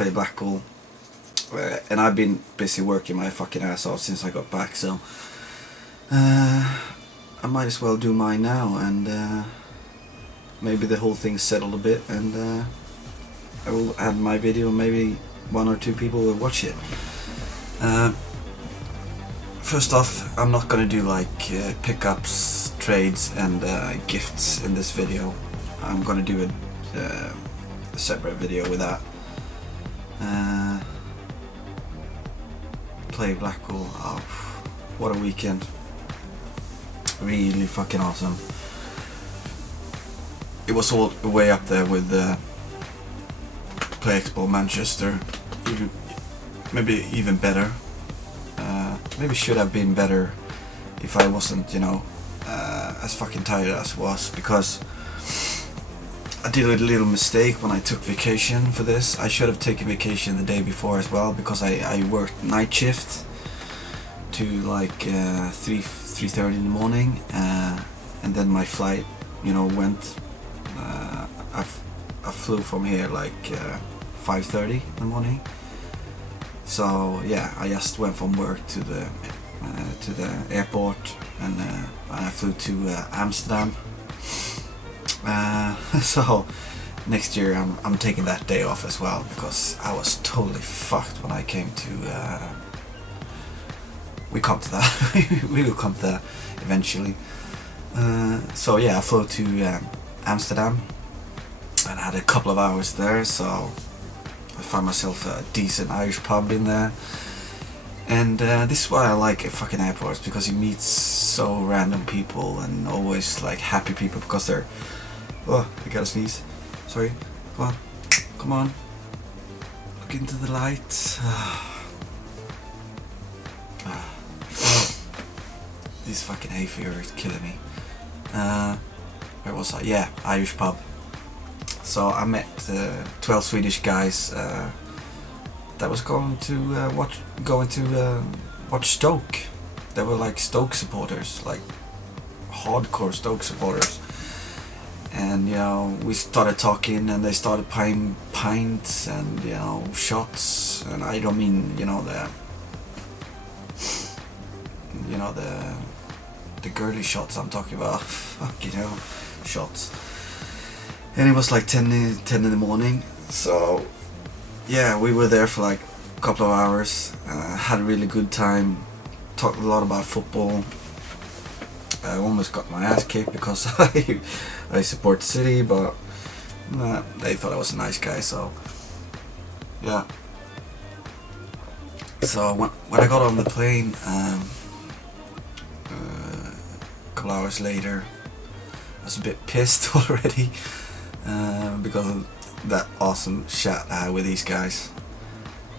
play Blackpool, and I've been busy working my fucking ass off since I got back, so I might as well do mine now, and maybe the whole thing's settled a bit, and I will add my video, maybe 1 or 2 people will watch it. First off, I'm not gonna do like pickups, trades and gifts in this video. I'm gonna do a separate video with that. Play Blackpool, oh, what a weekend. Really fucking awesome. It was all way up there with Play Expo Manchester, maybe even better. Maybe should have been better if I wasn't, you know, as fucking tired as I was, because I did a little mistake when I took vacation for this. I should have taken vacation the day before as well, because I worked night shift to like 3:30 in the morning, and then my flight, you know, went. I flew from here like 5:30 in the morning. So yeah, I just went from work to the airport, and I flew to Amsterdam. So next year I'm taking that day off as well, because I was totally fucked when I came to. We come to that. We will come to that eventually. So yeah, I flew to Amsterdam and I had a couple of hours there, so I found myself a decent Irish pub in there. And this is why I like fucking airports, because you meet so random people and always like happy people, because they're... Oh, I gotta sneeze. Sorry. Come on. Look into the light. This fucking hay fever is killing me. Where was I? Yeah, Irish pub. So I met 12 Swedish guys that was going to watch Stoke. They were like Stoke supporters, like hardcore Stoke supporters. And you know, we started talking, and they started buying pints and, you know, shots. And I don't mean, you know, the girly shots. I'm talking about, you know, shots. And it was like 10 in the morning. So yeah, we were there for like a couple of hours. Had a really good time. Talked a lot about football. I almost got my ass kicked because I support City, but they thought I was a nice guy, so yeah. So when I got on the plane, a couple hours later, I was a bit pissed already, because of that awesome chat I had with these guys.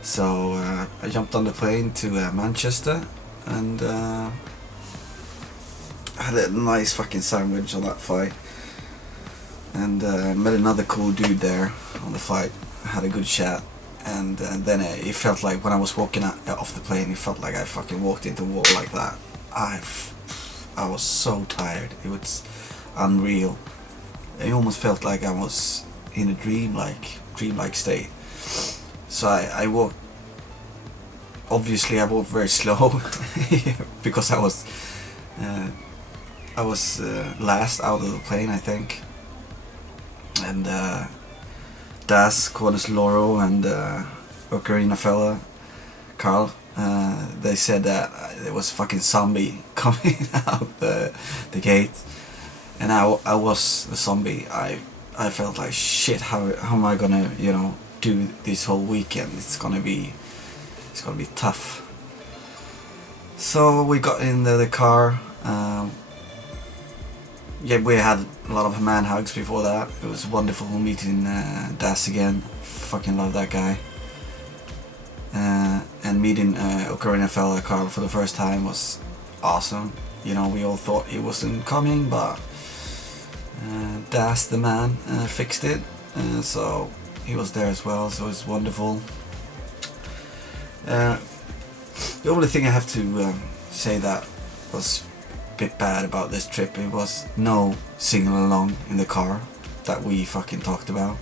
So I jumped on the plane to Manchester, and had a nice fucking sandwich on that flight, and met another cool dude there on the flight. Had a good chat, and then it felt like when I was walking off the plane, it felt like I fucking walked into a wall like that. I was so tired. It was unreal. It almost felt like I was in a dreamlike state. So I walked. Obviously, I walked very slow because I was last out of the plane, I think. And Das, Cordes Loro, and Ocarina fella, Carl, they said that there was a fucking zombie coming out the gate, and I was a zombie. I felt like shit. How am I gonna, you know, do this whole weekend? It's gonna be tough. So we got in the car. Yeah, we had a lot of man hugs before that. It was wonderful meeting Das again. Fucking love that guy. And meeting Ocarina fella Carl for the first time was awesome. You know, we all thought he wasn't coming, but Das the man fixed it. So he was there as well, so it was wonderful. The only thing I have to say that was bit bad about this trip, it was no singing along in the car that we fucking talked about,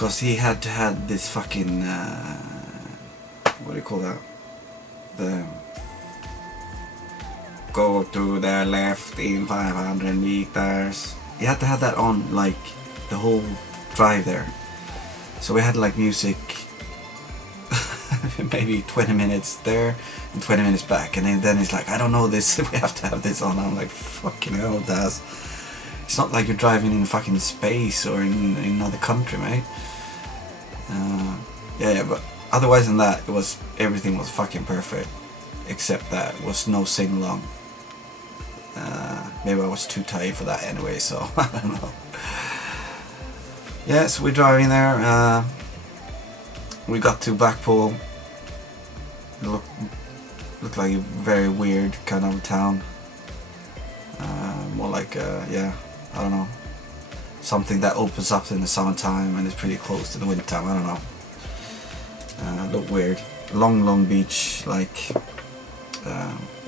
because he had to have this fucking what do you call that? The go to the left in 500 meters. He had to have that on like the whole drive there. So we had like music maybe 20 minutes there and 20 minutes back, and then he's like, I don't know this, we have to have this on. I'm like, fucking hell, Daz. It's not like you're driving in fucking space or in another country, mate. Yeah, but otherwise than that, everything was fucking perfect, except that was no sing-along. Maybe I was too tired for that anyway, so I don't know. Yeah, so we're driving there. We got to Blackpool. It looked like a very weird kind of town. More like, yeah, I don't know, something that opens up in the summertime and is pretty close to the winter time. I don't know. Looked weird. Long beach, like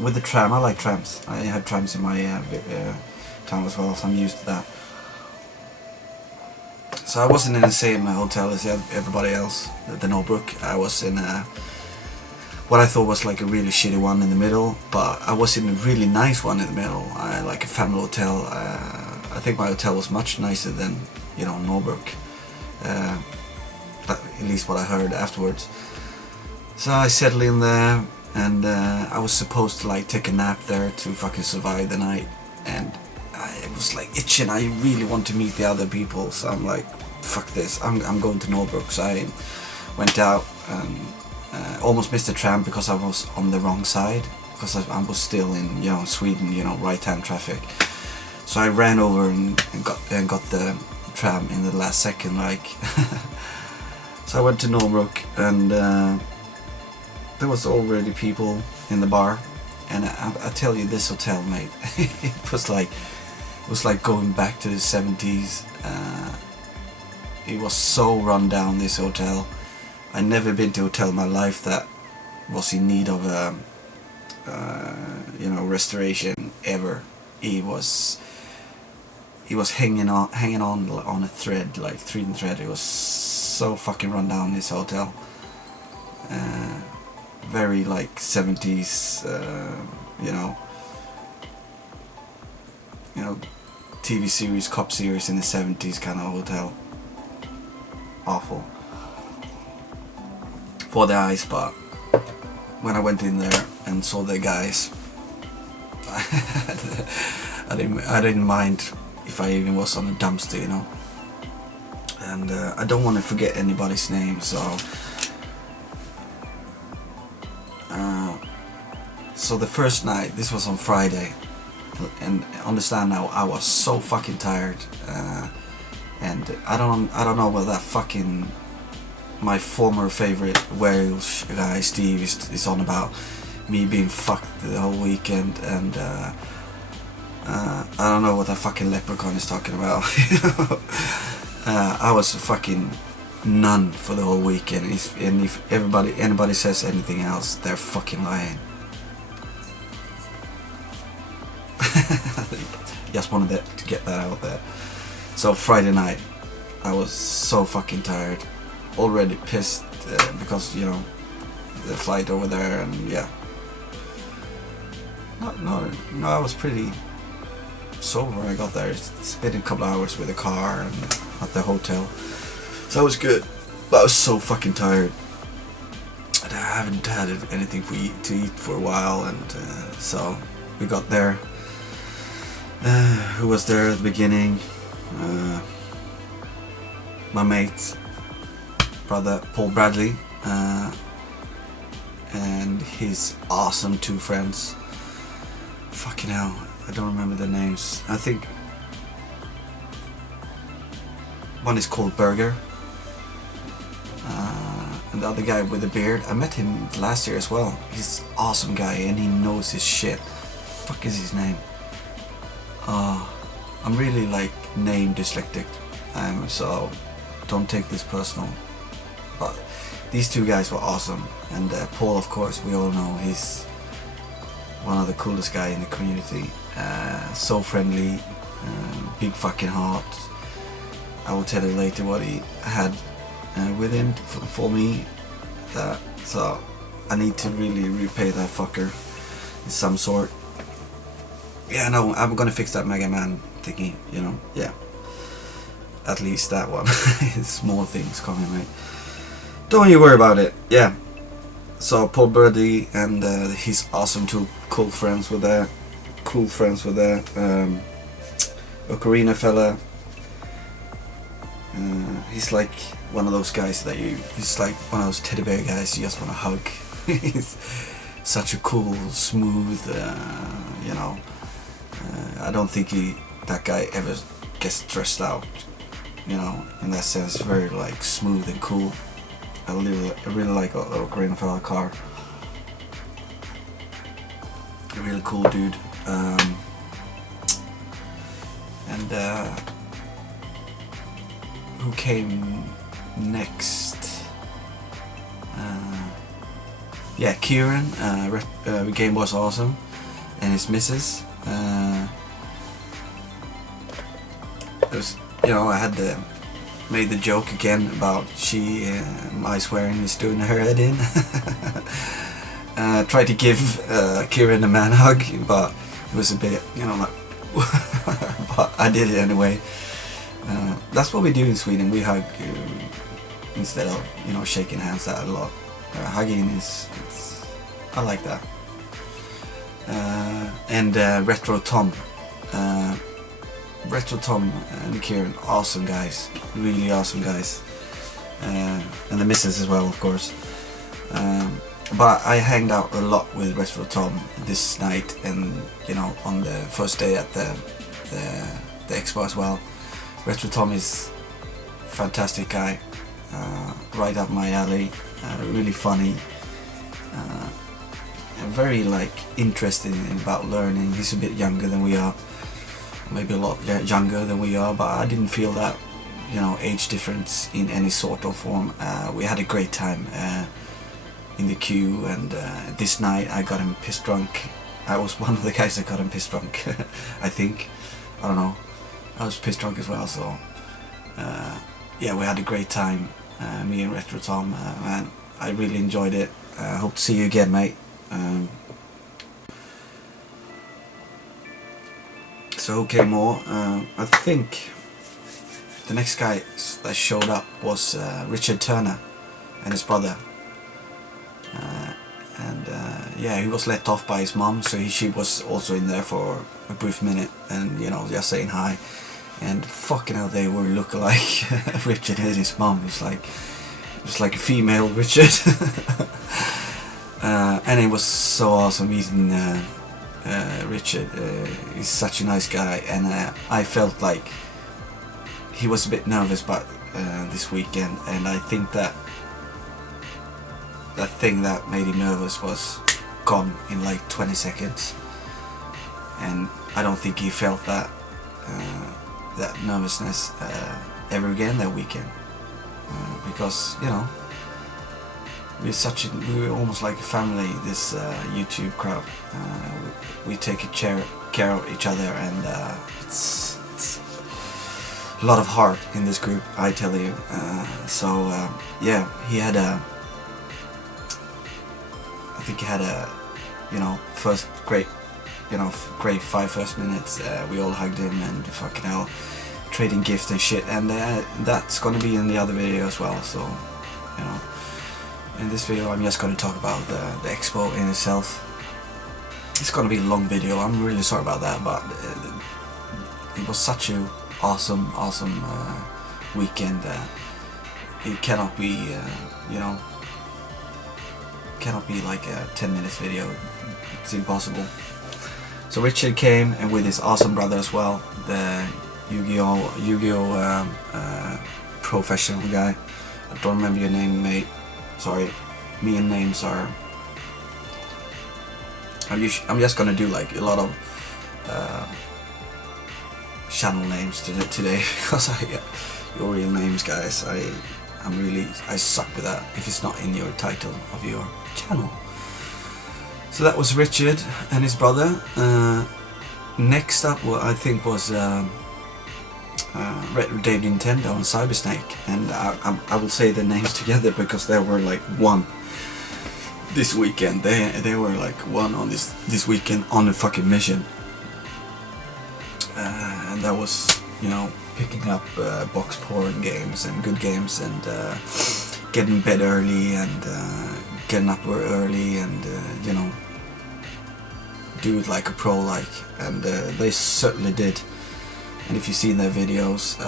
with the tram. I like trams. I had trams in my town as well, so I'm used to that. So I wasn't in the same hotel as everybody else, the Norbrook. I was in what I thought was like a really shitty one in the middle, but I was in a really nice one in the middle, like a family hotel. I think my hotel was much nicer than, you know, Norbrook. At least what I heard afterwards. So I settled in there, and I was supposed to like take a nap there to fucking survive the night, and I was like itching. I really want to meet the other people, so I'm like, fuck this, I'm going to Norbrook. So I went out and almost missed the tram because I was on the wrong side, because I was still in, you know, Sweden, you know, right-hand traffic. So I ran over and got the tram in the last second, like. So I went to Norbrook, and there was already people in the bar, and I tell you, this hotel, mate, it was like going back to the 70s. It was so run down, this hotel. I'd never been to a hotel in my life that was in need of you know, restoration ever. He was hanging on a thread, like thin thread. It was so fucking run down, this hotel. Very like 70s, you know, TV series, cop series in the 70s kind of hotel. Awful for the eyes, but when I went in there and saw the guys, I didn't mind if I even was on a dumpster, you know. And I don't want to forget anybody's name, so so the first night, this was on Friday, and understand now, I was so fucking tired, and I don't know what that fucking my former favorite Wales guy Steve is on about, me being fucked the whole weekend, and I don't know what that fucking leprechaun is talking about. I was a fucking none for the whole weekend, and if anybody says anything else, they're fucking lying. Just wanted to get that out there. So Friday night, I was so fucking tired, already pissed because, you know, the flight over there, and yeah. No, I was pretty sober when I got there. Spent a couple hours with the car and at the hotel, so that was good. But I was so fucking tired. And I haven't had anything to eat for a while, and so we got there. Who was there at the beginning? My mate, brother Paul Bradley, and his awesome two friends. Fucking hell, I don't remember their names. I think one is called Burger, and the other guy with the beard, I met him last year as well. He's an awesome guy, and he knows his shit. Fuck is his name? I'm really like name dyslexic, so don't take this personal. But these two guys were awesome, and Paul, of course, we all know he's one of the coolest guy in the community. So friendly, big fucking heart. I will tell you later what he had with him for me. So I need to really repay that fucker in some sort. Yeah, no, I'm gonna fix that Mega Man thingy, you know, yeah. At least that one. Small things coming, right? Don't you worry about it, yeah. So Paul Birdie and his awesome two cool friends were there. Ocarina fella. He's like one of those guys that he's like one of those teddy bear guys you just want to hug. He's such a cool, smooth, you know. I don't think that guy ever gets stressed out, you know, in that sense. Very like smooth and cool. I really like Ocarina fella car. A really cool dude. Who came next? Yeah, Kieran. The game was awesome, and his missus. It was, you know, I had made the joke again about my swearing is doing her head in. Tried to give Kieran a man hug, but it was a bit, you know, like. But I did it anyway. That's what we do in Sweden. We hug instead of, you know, shaking hands. That a lot. Hugging I like that. And Retro Tom. Retro Tom and Kieran, awesome guys. Really awesome guys. And the missus as well, of course. But I hanged out a lot with Retro Tom this night, and you know, on the first day at the expo as well. Retro Tom is a fantastic guy, right up my alley, really funny, and very like interested about learning. He's a bit younger than we are, maybe a lot younger than we are, but I didn't feel that, you know, age difference in any sort of form. We had a great time in the queue, and this night I got him pissed drunk. I was one of the guys that got him pissed drunk. I think, I don't know, I was pissed drunk as well. So yeah, we had a great time, me and Retro Tom, man. I really enjoyed it. Hope to see you again, mate. So okay, more. I think the next guy that showed up was Richard Turner and his brother. Yeah, he was let off by his mom, so she was also in there for a brief minute, and you know, just saying hi. And fucking hell, they were lookalike. Richard and his mom. It was like a female Richard. And it was so awesome meeting Richard. He's such a nice guy, and I felt like he was a bit nervous about this weekend, and I think that thing that made him nervous was gone in like 20 seconds, and I don't think he felt that nervousness ever again that weekend, because you know, we were almost like a family, this YouTube crowd. We take care of each other, and it's a lot of heart in this group, I tell you. Yeah, he had I think he had a, you know, great 5 first minutes. We all hugged him and fucking hell, trading gifts and shit, and that's gonna be in the other video as well. So, you know, in this video I'm just gonna talk about the expo in itself. It's gonna be a long video. I'm really sorry about that, but it was such a awesome weekend. It cannot be, you know, cannot be like a 10 minutes video. It's impossible. So Richard came, and with his awesome brother as well, the Yu-Gi-Oh professional guy. I don't remember your name, mate. Sorry, me and names are. I'm just gonna do like a lot of channel names today because your real names, guys. I suck with that if it's not in your title of your channel. So that was Richard and his brother. Next up, I think, was Retro Day Nintendo and Cybersnake, and I will say the names together because they were like one this weekend. They were like one on this weekend on a fucking mission, and that was, you know, picking up box porn games and good games, and getting bed early, and getting up early, and you know, do it like a pro, like, and they certainly did. And if you see their videos,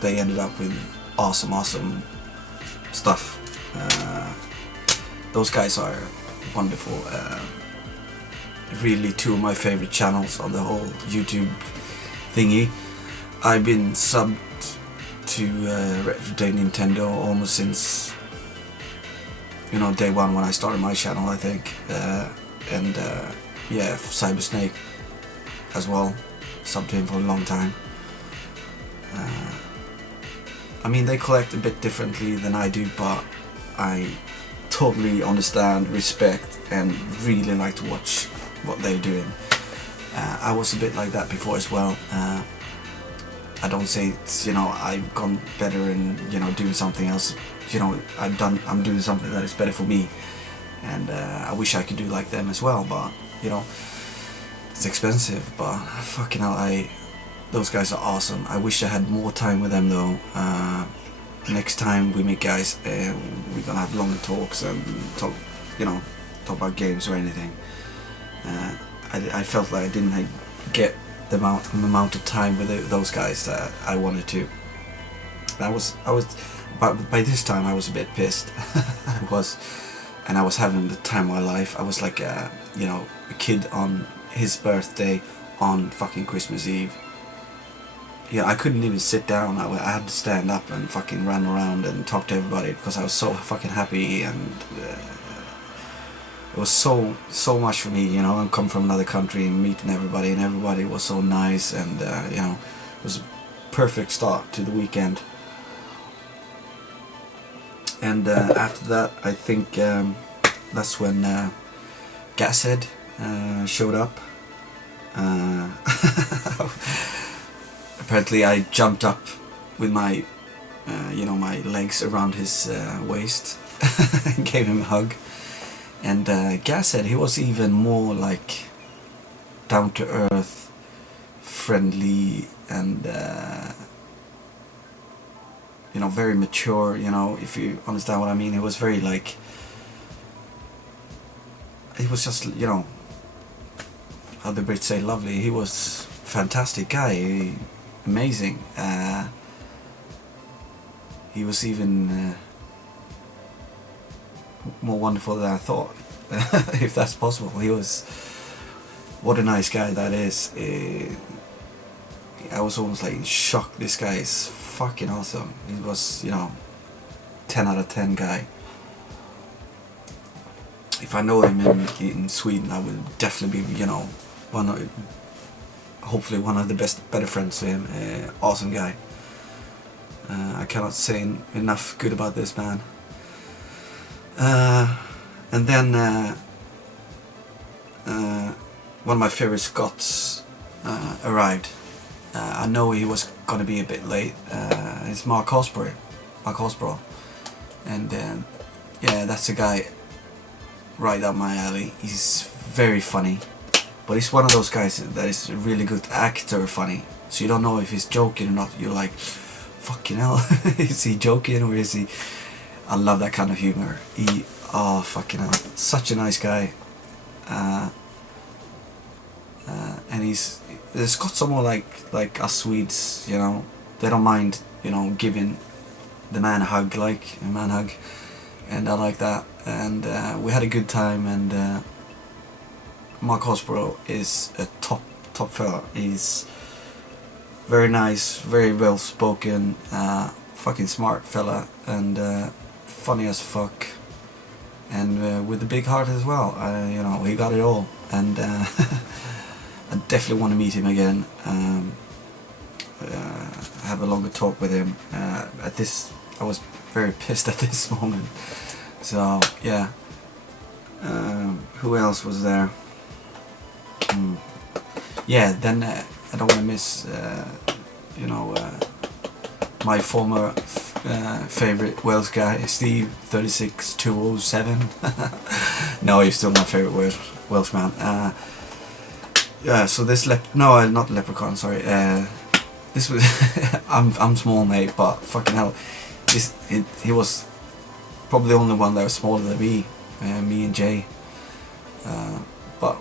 they ended up with awesome stuff. Those guys are wonderful. Really, two of my favorite channels on the whole YouTube thingy. I've been subbed to Retro Day Nintendo almost since, you know, day one when I started my channel, I think. And yeah, Cybersnake as well. Subbed to him for a long time. I mean, they collect a bit differently than I do, but I totally understand, respect, and really like to watch what they're doing. I was a bit like that before as well. I don't say it's, you know, I've gone better and, you know, doing something else. You know, I'm doing something that is better for me, and I wish I could do like them as well, but, you know, it's expensive. But fucking hell, those guys are awesome. I wish I had more time with them though. Next time we meet, guys, we're gonna have longer talks and talk, you know, talk about games or anything. I felt like I didn't get the amount of time with those guys that I wanted to. But by this time I was a bit pissed. I was having the time of my life. I was like you know, a kid on his birthday on fucking Christmas Eve. Yeah, I couldn't even sit down. I had to stand up and fucking run around and talk to everybody because I was so fucking happy, and it was so much for me, you know. I come from another country and meeting everybody, and everybody was so nice, and you know, it was a perfect start to the weekend. And after that, I think that's when Gashead showed up. Apparently I jumped up with my you know, my legs around his waist and gave him a hug. And Gashead, he was even more like down to earth, friendly, and you know, very mature, you know, if you understand what I mean. He was very like, he was just, you know, how the Brits say, lovely. He was a fantastic guy, amazing. He was even more wonderful than I thought, if that's possible. He was, what a nice guy that is. I was almost like in shock. This guy is fucking awesome. He was, you know, 10 out of 10 guy. If I know him in Sweden, I would definitely be, you know, hopefully one of the better friends to him. Awesome guy. I cannot say enough good about this man. And then one of my favorite Scots arrived. I know he was gonna be a bit late. It's Mark Hosborough, and yeah, that's a guy right up my alley. He's very funny, but he's one of those guys that is a really good actor funny. So you don't know if he's joking or not. You're like, fucking hell, is he joking or is he? I love that kind of humor. Oh fucking hell, such a nice guy. And the Scots are more like us Swedes, you know. They don't mind, you know, giving the man a hug, like a man hug, and I like that. And we had a good time. And Mark Hosborough is a top fella. He's very nice, very well spoken, fucking smart fella, and funny as fuck, and with a big heart as well. You know, he got it all, and I definitely want to meet him again. Have a longer talk with him. I was very pissed at this moment. So yeah. Who else was there? Yeah, then I don't want to miss you know, my former favorite Welsh guy, Steve 36207. No, he's still my favorite Welshman. Yeah, so this not leprechaun, sorry. This was I'm small, mate, but fucking hell, he was probably the only one that was smaller than me and Jay. But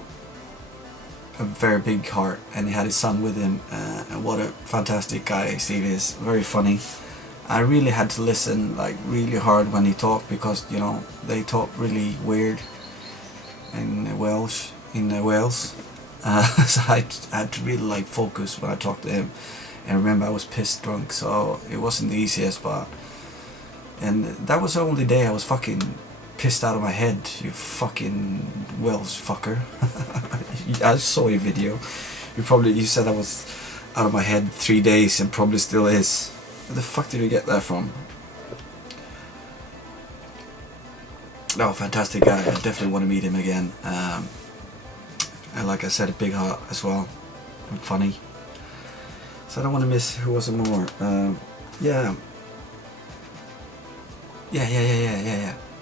a very big heart, and he had his son with him, and what a fantastic guy Steve is. Very funny. I really had to listen like really hard when he talked, because you know they talk really weird in Wales. So I had to really like focus when I talked to him. And remember, I was pissed drunk, so it wasn't the easiest, and that was the only day I was fucking pissed out of my head, you fucking Welsh fucker. I saw your video. You said I was out of my head 3 days, and probably still is. Where the fuck did you get that from? Oh, fantastic guy. I definitely want to meet him again. And like I said, a big heart as well, and funny. So I don't want to miss who was more. Yeah.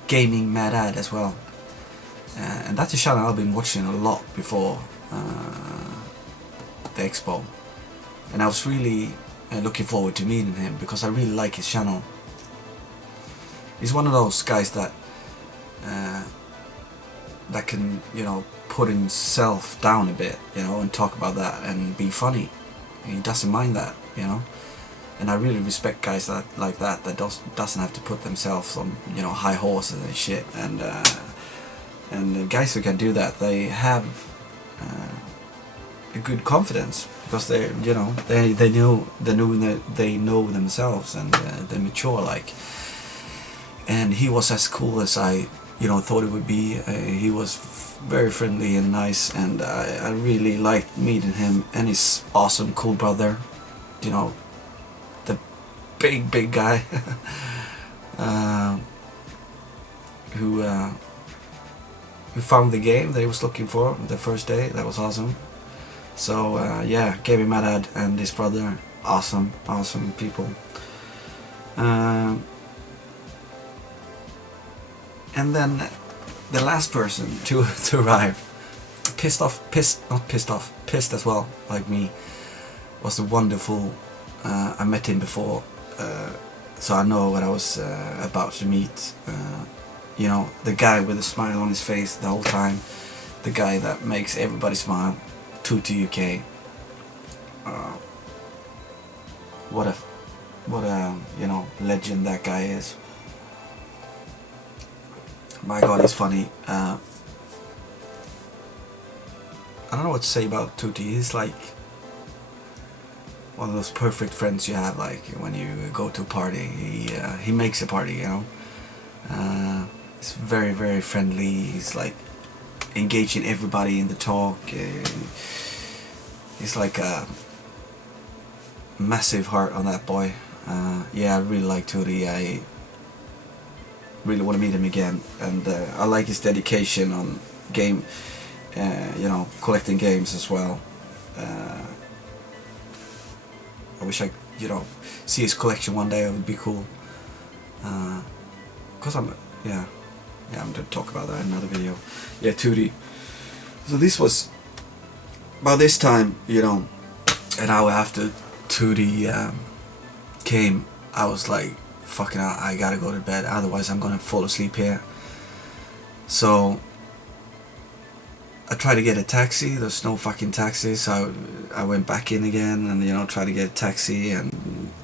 Gaming Mad Ad as well. And that's a channel I've been watching a lot before the expo. And I was really looking forward to meeting him, because I really like his channel. He's one of those guys that can, you know, put himself down a bit, you know, and talk about that and be funny. He doesn't mind that, you know. And I really respect guys that doesn't have to put themselves on, you know, high horses and shit. And the guys who can do that, they have a good confidence, because they, you know, they know themselves, and they mature like. And he was as cool as I, you know, thought it would be. He was very friendly and nice, and I really liked meeting him, and his awesome cool brother, you know, the big guy who found the game that he was looking for the first day. That was awesome. So yeah, Gaming Mad Ad and his brother, awesome people. And then the last person to arrive, pissed as well, like me, was the wonderful, I met him before, so I know what I was about to meet. You know, the guy with a smile on his face the whole time, the guy that makes everybody smile, Tutti UK. What a you know, legend that guy is. My God, he's funny. I don't know what to say about Tutti. He's like one of those perfect friends you have, like when you go to a party. He makes a party, you know. He's very, very friendly. He's like engaging everybody in the talk. He's like a massive heart on that boy. Yeah, I really like Tutti. I really want to meet him again, and I like his dedication on game, you know, collecting games as well. I wish I, you know, see his collection one day. It would be cool. Cause I'm gonna talk about that in another video. Yeah, Tutti. So this was about this time, you know, an hour after Tutti came. I was like, fucking hell, I gotta go to bed, otherwise I'm gonna fall asleep here. So I tried to get a taxi. There's no fucking taxi, so I went back in again, and you know, tried to get a taxi, and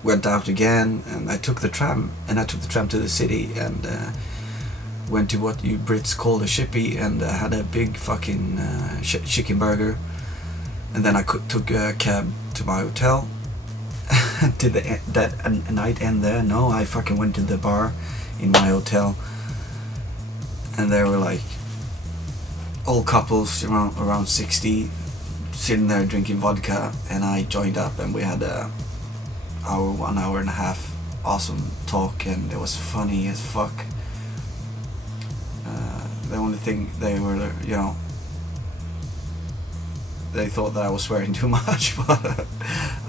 went out again, and I took the tram to the city, and went to what you Brits call a shippy, and had a big fucking chicken burger, and then I took a cab to my hotel. Did that a night end there? No, I fucking went to the bar in my hotel, and there were like old couples around 60 sitting there drinking vodka, and I joined up, and we had 1 hour and a half awesome talk, and it was funny as fuck. The only thing they were, you know, they thought that I was swearing too much, but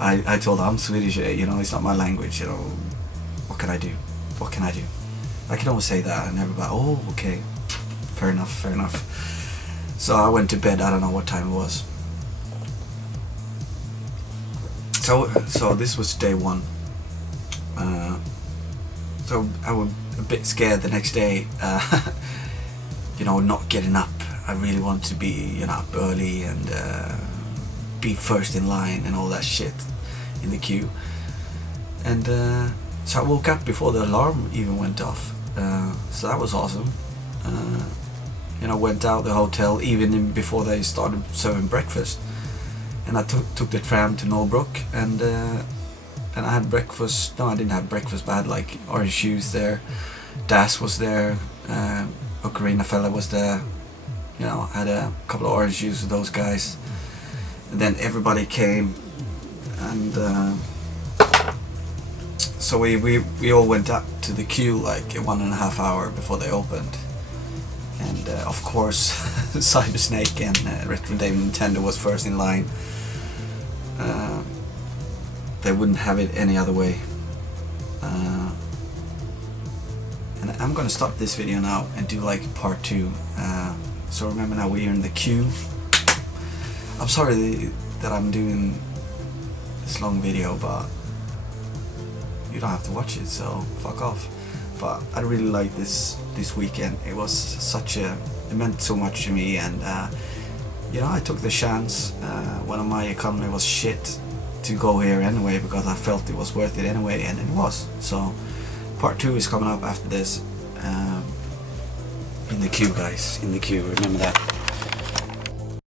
I told them I'm Swedish, you know, it's not my language, you know, what can I do? What can I do? I can always say that, and everybody, oh, okay, fair enough, fair enough. So I went to bed, I don't know what time it was. So this was day one. So I was a bit scared the next day, you know, not getting up. I really want to be, you know, up early and be first in line and all that shit in the queue. And so I woke up before the alarm even went off. So that was awesome. You know, went out the hotel even before they started serving breakfast. And I took the tram to Norbrook, and I had breakfast. No, I didn't have breakfast, but I had like orange juice there. Das was there. Ocarina fella was there. You know, I had a couple of orange juice with those guys. And then everybody came, and so we all went up to the queue like 1.5 hours before they opened. And of course, Cyber Snake and Retro Dave Nintendo was first in line. They wouldn't have it any other way. And I'm gonna stop this video now and do like part 2. So remember now we're in the queue. I'm sorry that I'm doing this long video, but you don't have to watch it, so fuck off. But I really like this weekend. It was such a, it meant so much to me, and you know, I took the chance when my economy was shit to go here anyway, because I felt it was worth it anyway, and it was. So part 2 is coming up after this. In the queue, guys, in the queue, remember that.